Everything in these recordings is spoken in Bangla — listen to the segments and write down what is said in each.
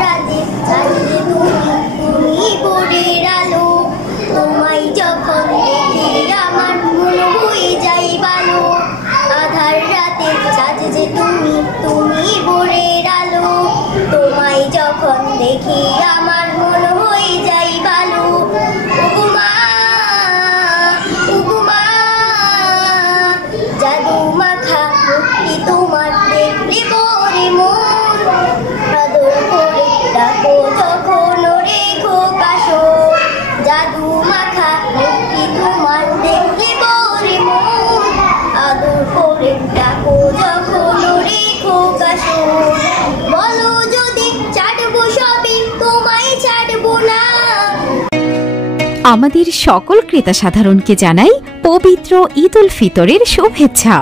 রাতে চাঁদে তুমি ভোরের আলো, তোমায় যখন দেখি আমার মন হয়ে যায় ভালো। আধার রাতে চাঁদ যে তুমি ভোরের আলো, তোমায় যখন দেখি আমার মন হয়ে যায় ভালো। উপমা উপমা জাদু মাখা মুক্তি তোমার দেখলে পরে মন, আদর করে ডাকো যখন রেখো কাশো। জাদু মাখা মুক্তি তোমার দেখলে পরে মন, আদর করে ডাকো যখন রেখো কাশো। বলো যদি ছাড়বো সবই, তোমায় ছাড়বো না। আমাদের সকল ক্রেতা সাধারণকে জানাই পবিত্র ঈদ উল ফিতরের শুভেচ্ছা।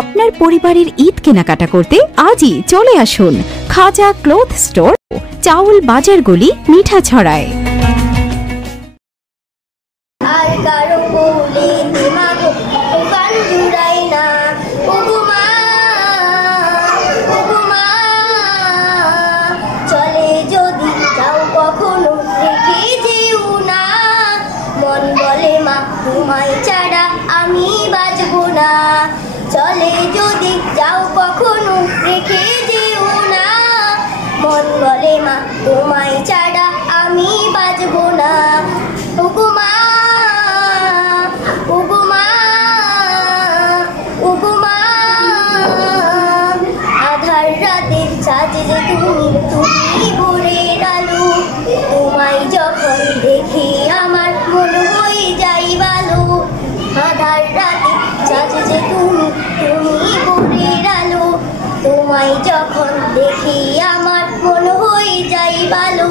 আপনার পরিবারের ঈদ কেনাকাটা করতে আজই চলে আসুন খাজা ক্লথ স্টোর, চাউল বাজার গলি, মিঠাছড়ায়। আর কারো বলে দিমাগো গান জুড়াই না। উপমা উপমা চলে যদি যাও কখনো রেখে যেও না। মন বলে মা তোমায় ছাড়া আমি বাঁচবো না। চলে যদি যাও কখনো রেখে যেও না। মন বলে মা তোমায় ছাড়া আমি বাঁচবো না। উপমা উপমা উপমা আধার রাতে চাঁদ যে তুমি ভোরের আলো, তোমায় যখন দেখি আমার মন হয়ে যায় ভালো। আধার রাতে চাঁদ যে তুমি ভোরের আলো, তোমায় যখন দেখি আমার মন হয়ে যায় ভালো।